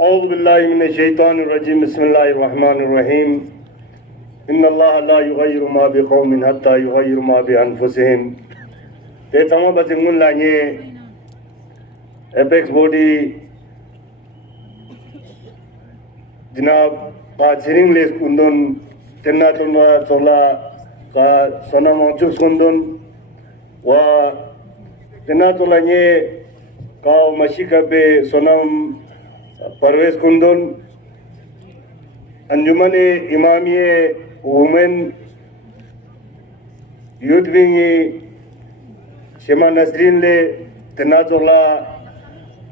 औज़ु बिल्लाहि मिनश शैतानिर रजीम बिस्मिल्लाहिर रहमानिर रहीम इन्नल्लाह ला युग़य्यिरु मा बिक़ौमिन हत्ता युग़य्यिरु मा बि अनफुसिहिम ते तमा बचिंगुन लांगे एपेक्स बॉडी जनाब पाचिरिंग लेस कुंदन तेन्ना तुलवा चोला का सोनम वांगचुक कुंदन वा तेन्ना चोलांगे का मशीका पे सोनम परवेज कुंदन अंजुमन इमामिये वुमेन यूथ विंग शेमा नसरीन ले तेन्ना चोला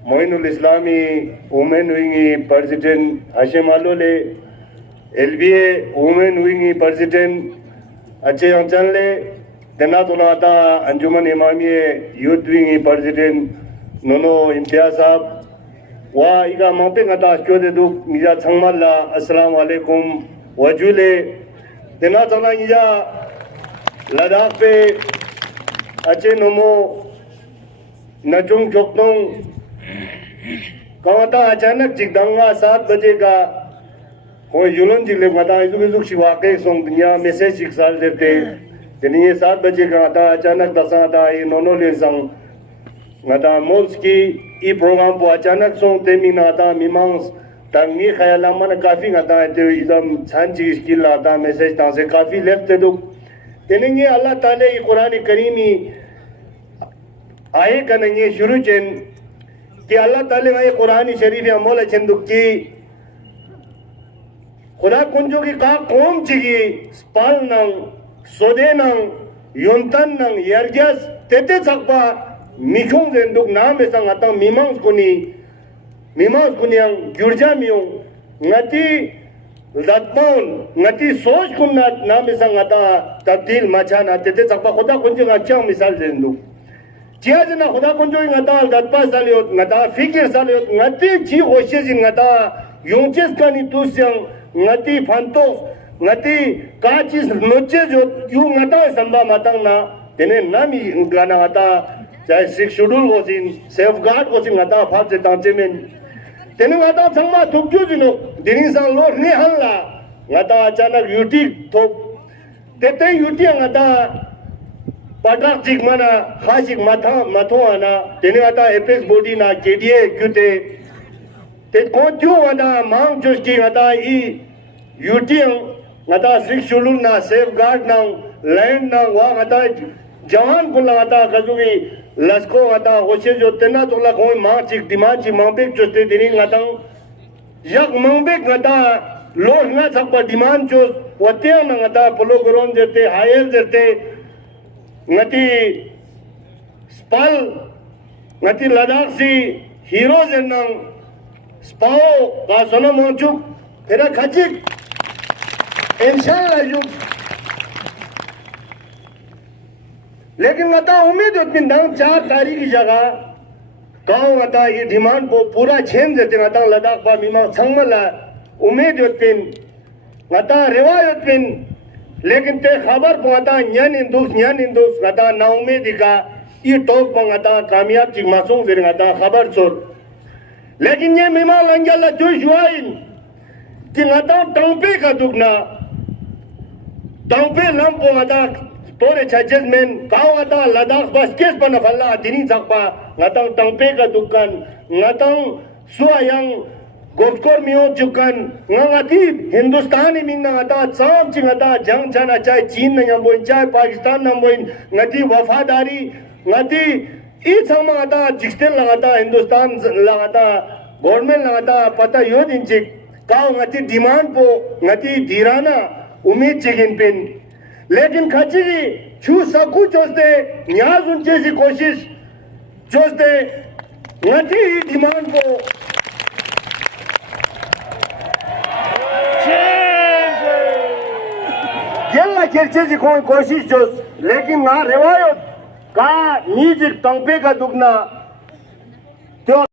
मोइनुल इस्लामी वुमेन विंग प्रेसिडेंट हाशिम आलो ले एलबीए वुमेन विंग प्रेसिडेंट अच्छे अंचल ले तेन्ना चोला आता अंजुमन इमामिये यूथ विंग प्रेसिडेंट नोनो इम्तियाज साहब वा इगा मापे ngata skode du nija changmalla assalamu alaikum wajule tena chana nija ladakh pe ache nomo najung joknong kawata अचानक जिगदंगा 7 बजे का कोई जुलन जिले मता इजुक शिवाके सोंग दुनिया मैसेज शिक्षाल देते तेनी ये 7 बजे का आता अचानक दसा आता ये नोनो ले संग ngata मोल्स की ई प्रोग्राम को अचानक सो तेमी नाता मिमांस तंगी ख्याल मन काफी ngata ते इदम छांची स्किल आता मैसेज ता से काफी लेफ्ट दो तेनेंगे अल्लाह ताले ई कुरान करीमी आए कनेंगे शुरू चेन कि अल्लाह ताले ये कुरान शरीफ अमल चंदुक की खुदा कुंजो की का कौम चिगी स्पाल नंग सोदे नंग योंतन नंग यर्गस तेते सकबा मिखों जेंदुक नाम ऐसा आता मीमांस कुनी ang gyurja मियों ngati latpaun ngati सोच कुन्ना नाम ऐसा आता तब्दील मचाना तेते सकबा खुदा कुंजो अच्छा मिसाल जेंदुक चिया जना खुदा कुंजो ngata latpa सालियोत ngata fikir सालियोत ngati ची कोशिश ngata योंचेस कानी तुस्यंग ngati fantos ngati काचिस नोचे जो यू ngata संबा मतंग ना तेने नामी गाना आता चाहे 6 schedule Hossain safeguard Hossain ngata फाप से तांचे में तेने ngata संबा थुक्यू जिनो दिनी सा लोर ने हल्ला ngata अचानक यूटी तो तेते यूटी ngata पटाक जिक मना खासिक माथा माथो आना तेने ngata एपेक्स बॉडी ना केडीए क्यूते ते कोंजू ngata मांग जोस की ngata ई यूटी ngata 6 शेड्यूल ना सेफगार्ड ना लैंड ना वा ngata जवान को लगाता कजुगी लस्को आता होशे जो तेना तोला कोई मां चिक दिमाग ची मां बेक जोते दिनी ngata यक मां बेक ngata लोह ना सकबा डिमांड जो वते ngata पोलो ग्रोन जेते हायर जेते ngati स्पल ngati लद्दाख सी हीरो जेनंग स्पाओ का सोनम वांगचुक फेरा खचिक इंशाल्लाह यू लेकिन ngata उम्मीद होती दांग 4 तारीख की जगह गांव ngata ये डिमांड को पूरा छेन देते ngata लद्दाख बा मीमा संगमला उम्मीद होती ngata रिवायत पिन लेकिन ते खबर पहुंचा न्यान इंदुस ngata ना उम्मीद का ये टॉक पर ngata कामयाब चिक मासूम से ngata खबर छोड़ लेकिन ये मीमा लंगला जो जुआइन कि ngata टंपे का दुगना टंपे लंपो ngata तोरे छजेस में काव आता लद्दाख बस केस बन फल्ला दिनी सकबा ngata टंपे का दुकान ngata सुआयंग गोस्कोर मियो चुकन ngati हिंदुस्तानी मिंग ngata साम चिंग ngata जंग जाना चाहे चीन न बोइन चाहे पाकिस्तान न बोइन ngati वफादारी ngati ई सम ngata जिस्ते लगाता हिंदुस्तान लगाता गवर्नमेंट लगाता पता यो दिन चिक काव ngati डिमांड पो ngati धीराना उम्मीद चिगिन पिन लेकिन खची छू सकू चोस्ते न्याज उनचे सी कोशिश चोस्ते ngati डिमांड को जेला चर्चे सी कोई कोशिश चोस लेकिन ना रिवायत का नीज तंपे का दुगना तो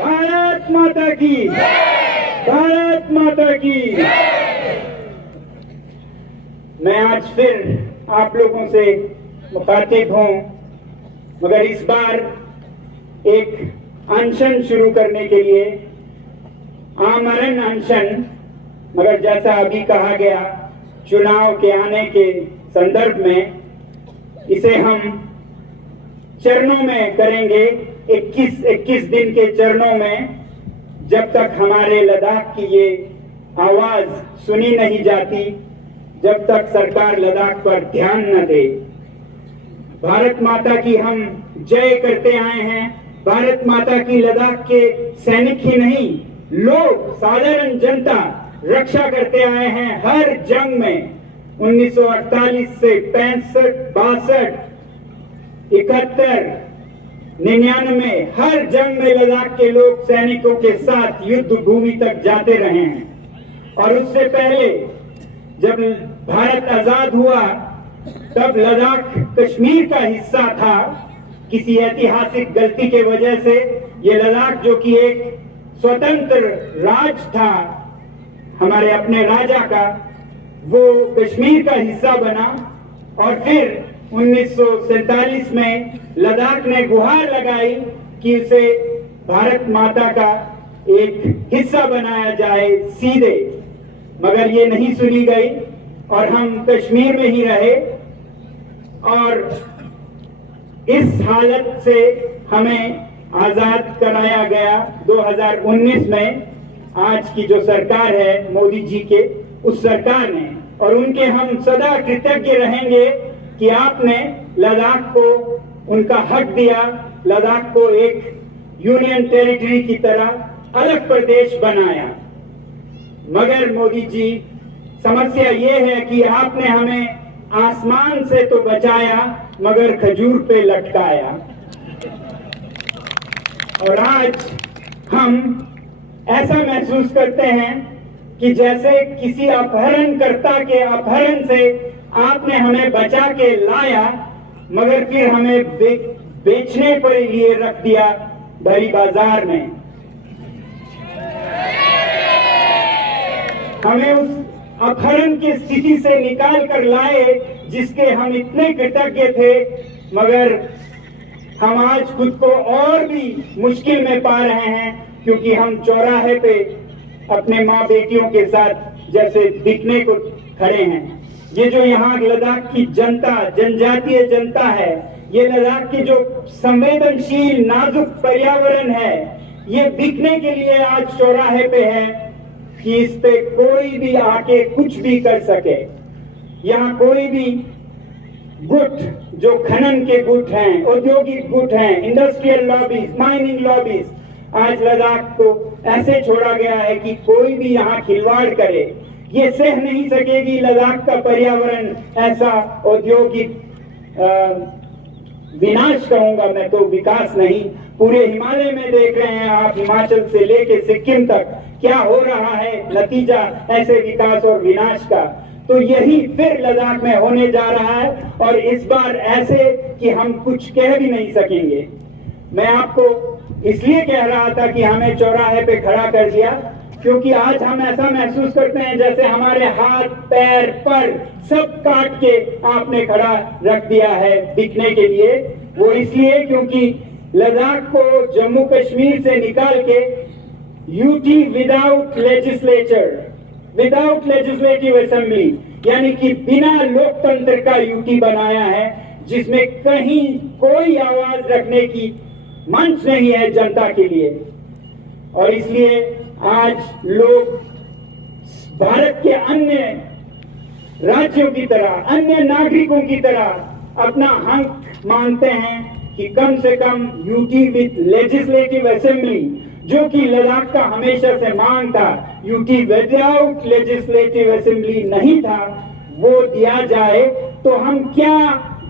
भारत माता की भारत माता की मैं आज फिर आप लोगों से मुखातिब हूं, मगर इस बार एक अनशन शुरू करने के लिए, आमरण अनशन, मगर जैसा अभी कहा गया चुनाव के आने के संदर्भ में इसे हम चरणों में करेंगे, 21 दिन के चरणों में, जब तक हमारे लद्दाख की ये आवाज सुनी नहीं जाती, जब तक सरकार लद्दाख पर ध्यान न दे। भारत माता की हम जय करते आए हैं। भारत माता की लद्दाख के सैनिक ही नहीं, लोग, साधारण जनता रक्षा करते आए हैं हर जंग में। 1948 से 65, 62, 71, 99 हर जंग में लद्दाख के लोग सैनिकों के साथ युद्ध भूमि तक जाते रहे हैं। और उससे पहले जब भारत आजाद हुआ तब लद्दाख कश्मीर का हिस्सा था। किसी ऐतिहासिक गलती के वजह से ये लद्दाख, जो कि एक स्वतंत्र राज था हमारे अपने राजा का, वो कश्मीर का हिस्सा बना। और फिर 1947 में लद्दाख ने गुहार लगाई कि उसे भारत माता का एक हिस्सा बनाया जाए सीधे, मगर ये नहीं सुनी गई और हम कश्मीर में ही रहे। और इस हालत से हमें आजाद कराया गया 2019 में। आज की जो सरकार है मोदी जी के, उस सरकार ने, और उनके हम सदा कृतज्ञ रहेंगे कि आपने लद्दाख को उनका हक दिया, लद्दाख को एक यूनियन टेरिटरी की तरह अलग प्रदेश बनाया। मगर मोदी जी, समस्या ये है कि आपने हमें आसमान से तो बचाया मगर खजूर पे लटकाया। और आज हम ऐसा महसूस करते हैं कि जैसे किसी अपहरणकर्ता के अपहरण से आपने हमें बचा के लाया, मगर फिर हमें बेचने पर लिए रख दिया भरी बाजार में। हमें उस अपहरण की स्थिति से निकाल कर लाए जिसके हम इतने कृतज्ञ थे, मगर हम आज खुद को और भी मुश्किल में पा रहे हैं, क्योंकि हम चौराहे पे अपने माँ बेटियों के साथ जैसे दिखने को खड़े हैं। ये जो यहाँ लद्दाख की जनता, जनजातीय जनता है, ये लद्दाख की जो संवेदनशील नाजुक पर्यावरण है, ये दिखने के लिए आज चौराहे पे है कि इस पे कोई भी आके कुछ भी कर सके। यहाँ कोई भी गुट, जो खनन के गुट हैं, औद्योगिक गुट हैं, इंडस्ट्रियल लॉबीज, माइनिंग लॉबीज, आज लद्दाख को ऐसे छोड़ा गया है कि कोई भी यहाँ खिलवाड़ करे। ये सह नहीं सकेगी लद्दाख का पर्यावरण ऐसा औद्योगिक विनाश कहूंगा मैं तो, विकास नहीं। पूरे हिमालय में देख रहे हैं आप, हिमाचल से लेके सिक्किम तक क्या हो रहा है नतीजा ऐसे विकास और विनाश का। तो यही फिर लद्दाख में होने जा रहा है, और इस बार ऐसे कि हम कुछ कह भी नहीं सकेंगे। मैं आपको इसलिए कह रहा था कि हमें चौराहे पे खड़ा कर दिया, क्योंकि आज हम ऐसा महसूस करते हैं जैसे हमारे हाथ, पैर, पर सब काट के आपने खड़ा रख दिया है दिखने के लिए। वो इसलिए क्योंकि लद्दाख को जम्मू कश्मीर से निकाल के UT without legislature, without legislative assembly, यानी कि बिना लोकतंत्र का यूटी बनाया है, जिसमें कहीं कोई आवाज रखने की मंच नहीं है जनता के लिए। और इसलिए आज लोग भारत के अन्य राज्यों की तरह, अन्य नागरिकों की तरह अपना हक मांगते हैं कि कम से कम यूटी विद लेजिस्लेटिव असेंबली, जो कि लद्दाख का हमेशा से मांग था, यूटी विदाउट लेजिस्लेटिव असेंबली नहीं था, वो दिया जाए। तो हम क्या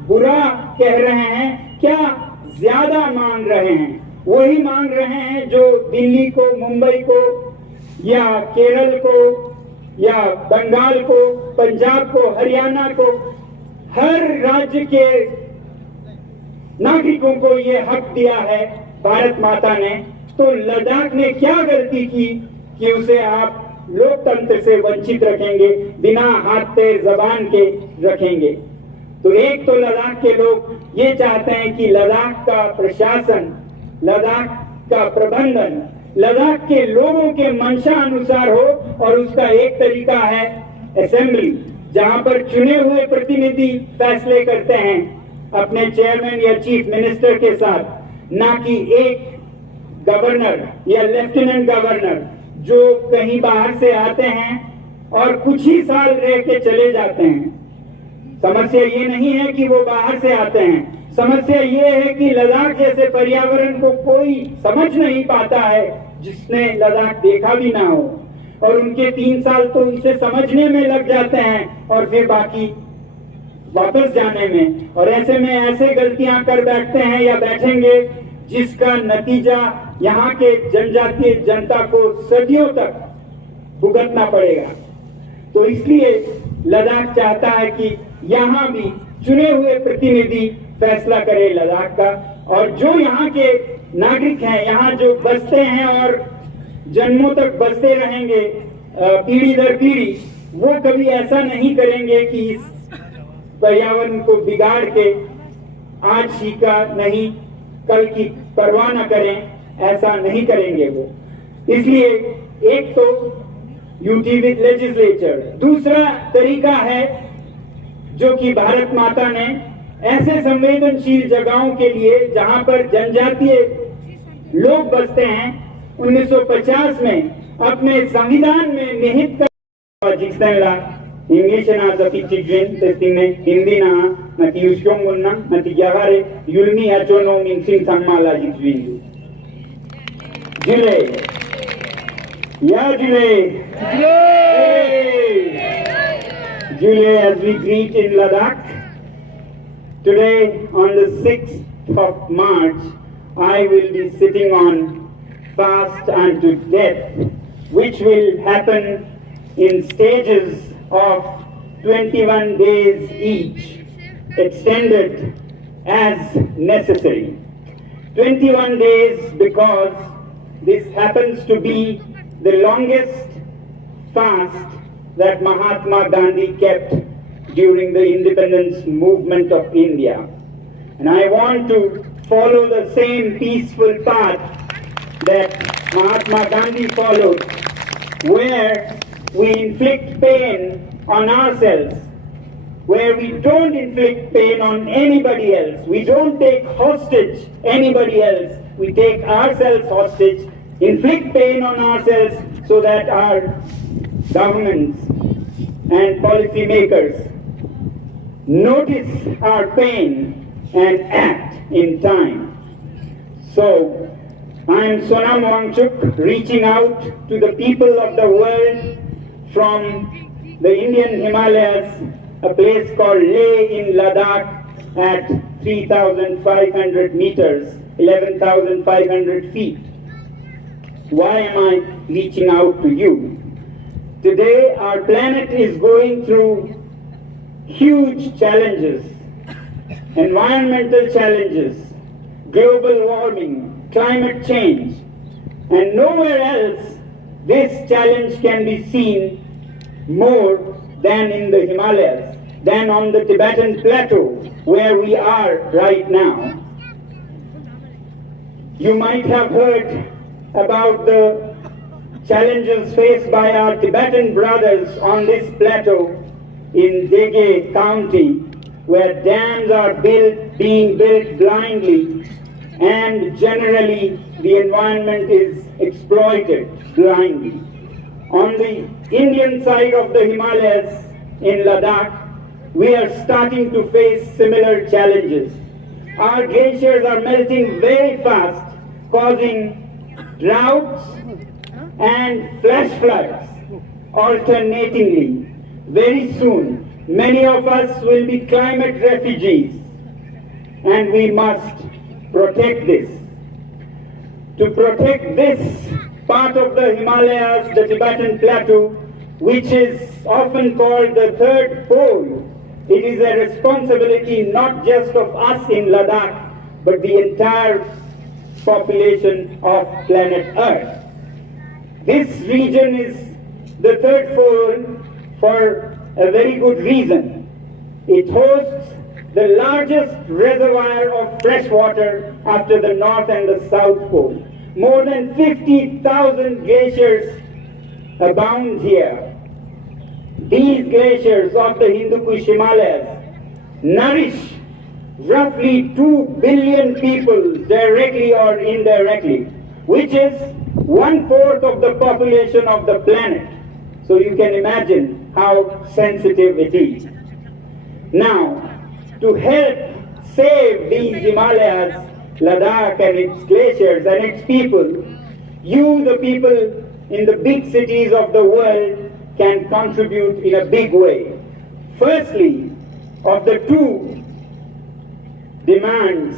बुरा कह रहे हैं, क्या ज्यादा मांग रहे हैं? वही मांग रहे हैं जो दिल्ली को, मुंबई को, या केरल को, या बंगाल को, पंजाब को, हरियाणा को, हर राज्य के नागरिकों को ये हक दिया है भारत माता ने। तो लद्दाख ने क्या गलती की कि उसे आप लोकतंत्र से वंचित रखेंगे, बिना हाथ पैर जबान के रखेंगे? तो एक तो लद्दाख के लोग ये चाहते हैं कि लद्दाख का प्रशासन, लद्दाख का प्रबंधन लद्दाख के लोगों के मंशा अनुसार हो, और उसका एक तरीका है असेंबली, जहां पर चुने हुए प्रतिनिधि फैसले करते हैं अपने चेयरमैन या चीफ मिनिस्टर के साथ, ना कि एक गवर्नर या लेफ्टिनेंट गवर्नर जो कहीं बाहर से आते हैं और कुछ ही साल रह के चले जाते हैं। समस्या ये नहीं है कि वो बाहर से आते हैं, समस्या ये है कि लद्दाख जैसे पर्यावरण को कोई समझ नहीं पाता है जिसने लद्दाख देखा भी ना हो, और उनके 3 साल तो इसे समझने में लग जाते हैं और फिर बाकी वापस जाने में, और ऐसे में ऐसे गलतियां कर बैठते हैं या बैठेंगे जिसका नतीजा यहाँ के जनजातीय जनता को सदियों तक भुगतना पड़ेगा। तो इसलिए लद्दाख चाहता है कि यहाँ भी चुने हुए प्रतिनिधि फैसला करे लद्दाख का, और जो यहाँ के नागरिक हैं, यहाँ जो बसते हैं और जन्मों तक बसते रहेंगे पीढ़ी दर पीढ़ी, वो कभी ऐसा नहीं करेंगे कि इस पर्यावरण को बिगाड़ के आज ही का नहीं कल की परवाह न करें, ऐसा नहीं करेंगे वो। इसलिए एक तो यूटी विद लेजिस्लेचर, दूसरा तरीका है जो कि भारत माता ने ऐसे संवेदनशील जगहों के लिए जहां पर जनजातीय लोग बसते हैं 1950 में अपने संविधान में निहित कर इंग्लिश ना जपिचिग्विन तेस्टिंगने हिंदी ना न कि उस्योंगुन्ना न कि ग्यावारे युल्मी अचोनो मिंसिंग सम्माला जिग्विन जुले या जुले जुले as we greet in Ladakh today on the 6th of March I will be sitting on fast unto death, which will happen in stages of 21 days each, extended as necessary. 21 days because this happens to be the longest fast that Mahatma Gandhi kept during the independence movement of India. And I want to follow the same peaceful path that Mahatma Gandhi followed, where we inflict pain on ourselves, where we don't inflict pain on anybody else. We don't take hostage anybody else. We take ourselves hostage, inflict pain on ourselves so that our governments and policy makers notice our pain and act in time. So, I am Sonam Wangchuk, reaching out to the people of the world from the Indian Himalayas, a place called Leh in Ladakh at 3,500 meters, 11,500 feet. Why am I reaching out to you? Today, our planet is going through huge challenges, environmental challenges, global warming, climate change, and nowhere else this challenge can be seen more than in the Himalayas, than on the Tibetan plateau where we are right now. You might have heard about the challenges faced by our Tibetan brothers on this plateau in Dege County, where dams are being built blindly, and generally the environment is exploited blindly. On the Indian side of the Himalayas in Ladakh, we are starting to face similar challenges. Our glaciers are melting very fast, causing droughts and flash floods alternatingly. Very soon, many of us will be climate refugees, and we must protect this. To protect this part of the Himalayas, the Tibetan plateau, which is often called the third pole, it is a responsibility not just of us in Ladakh, but the entire population of planet Earth. This region is the third pole for a very good reason. It hosts the largest reservoir of fresh water after the North and the South Pole. more than 50,000 glaciers abound here. These glaciers of the Hindu Kush Himalayas nourish roughly 2 billion people directly or indirectly, which is 1/4 of the population of the planet. So you can imagine how sensitive it is. Now, to help save these Himalayas, Ladakh and its glaciers and its people, you, the people in the big cities of the world, can contribute in a big way. Firstly, of the two demands,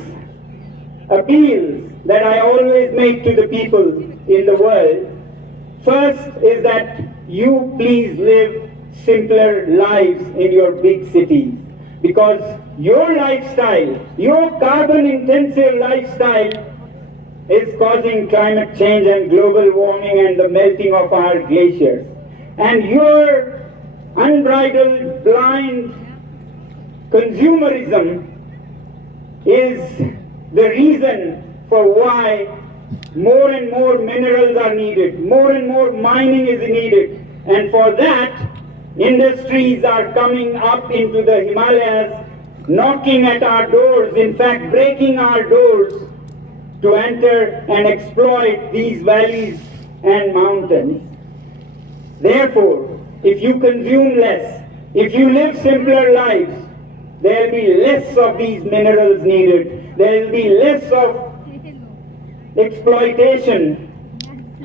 appeals that I always make to the people in the world, first is that you please live simpler lives in your big cities, because your lifestyle, your carbon intensive lifestyle is causing climate change and global warming and the melting of our glaciers. And your unbridled blind consumerism is the reason for why more and more minerals are needed, more and more mining is needed, and for that industries are coming up into the Himalayas, knocking at our doors, in fact breaking our doors to enter and exploit these valleys and mountains. Therefore, if you consume less, if you live simpler lives, there will be less of these minerals needed, there will be less of exploitation,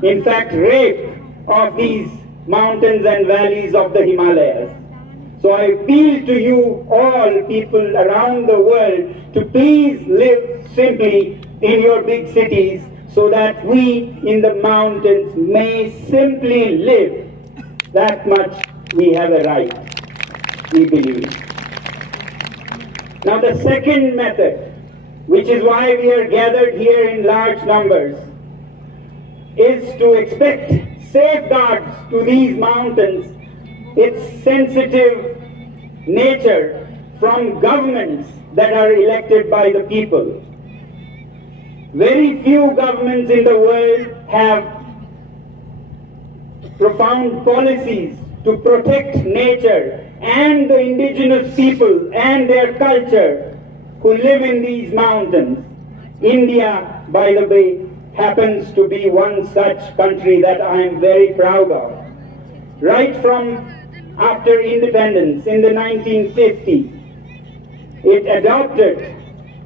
in fact rape of these mountains and valleys of the Himalayas. So I appeal to you all people around the world to please live simply in your big cities so that we in the mountains may simply live. That much we have a right, we believe. Now the second method, which is why we are gathered here in large numbers, is to expect safeguards to these mountains, its sensitive nature, from governments that are elected by the people. Very few governments in the world have profound policies to protect nature and the indigenous people and their culture who live in these mountains. India, by the way, happens to be one such country that I am very proud of. Right from after independence in the 1950s, it adopted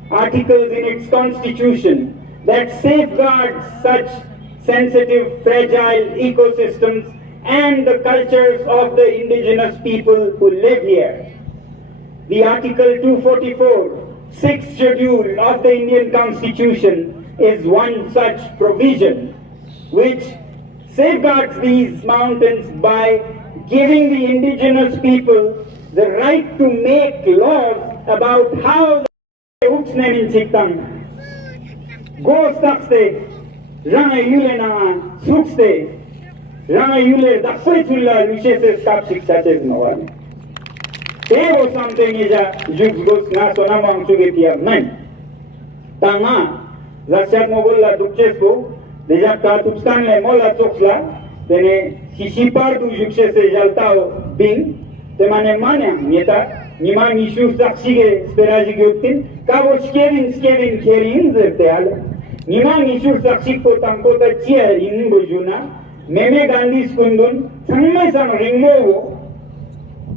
articles in its constitution that safeguards such sensitive, fragile ecosystems and the cultures of the indigenous people who live here. The Article 244, 6th schedule of the Indian Constitution is one such provision which safeguards these mountains by giving the indigenous people the right to make laws about how the Ranga Yulena Sukste, Ranga Yule, the Faitula Luces Cap Sixates Noan. There was something is a Jugs na Sonam Wangchuk men. Tanga, Zashat Mogola Duchesco, the Jaka Tuxtan Le Mola Toxla, then Shishipar du Juxes Jaltao Bing, the Manemania, Nieta, Nima Nishu Saxige, Sperajigotin, Cabo Skevin, Kerin, the Teal. Nima Nishu Saxiko Tankota Chia in Bujuna, Meme Gandhi Skundun, Sangmasam Ringmo,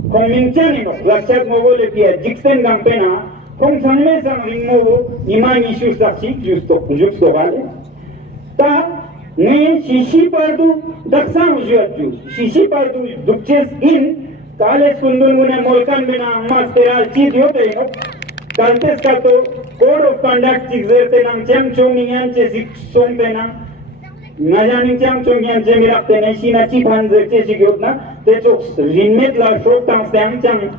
Comintano, Lashat Mogolepia, Dixon Gampena, Kong Sangmasam Ringmo, Nima Nishu Saxik, Justo Valley. Ta, Ne Shishi Pardu, Daksam Juatu, Shishi Pardu, Duches in, Kale Skundun, Molkan Bena, Masteral Chidiote, Kantes Kato. Code of conduct exerte ng Chang Chong Yan Chesik Song Tena Najaning Chang Chong Yan Chemirak Tena Shina Chipan Chesik Yotna Techok Rinmet La Shok Tang Stang Chang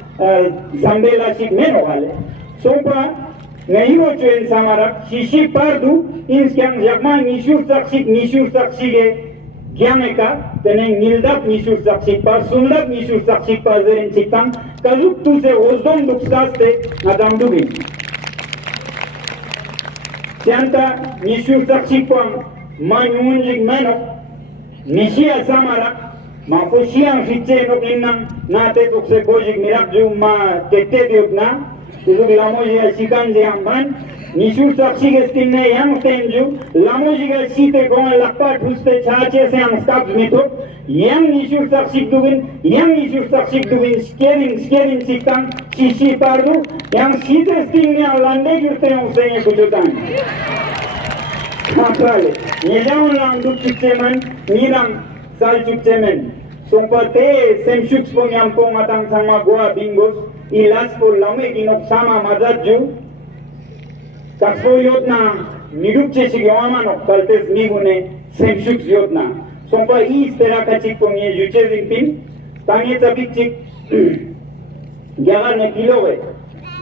Zambela Chik Meno Hale Sopa Nairo Chuen Samarak Shishi Pardu Inskang Jakma Nishur Saksik Gyameka Tene Nildap Nishur Saksik Par Sundak Nishur Saksik Par Zerin Chikang Kazuk Tu Se Ozdom Duksaste Nadam Dugin Sianta Nishur Saksipang manyunjik meno nisia samara ma kusiang siche no kinang na te tukse bojik mirak ju ma tete diok na itu lamoji asikan jamban nisur saksi gestinne yang tenju lamoji ga site gon lakpa dhuste chache se ang stab mito yang nisur saksi dubin scaring sikang sisi pardu yang site stinne lande gurte ang se kujutan Kapale, nilang lang duk cukcemen, nilang sal cukcemen. Sumpate semshuk pong pong atang sama gua bingos, ilas po lame kinok sama mazadju. Takso yot na niduk chesig yamanok kaltes migune semshuk yot na. Sumpa is tera kachik pong ye juche zingpin, tangi tapik chik gyaga ne pilowe.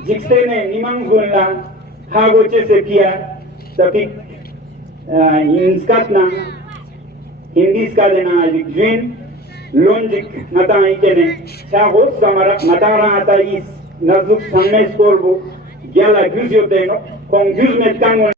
Jikse ne nimang gunla, hagoche se kia, tapik inskatna hindi skadena alikjin lonjik nata ikene chago samara natara ata is nazuk samme skorbu gyala gyuzyo deno kong gyuz met kangon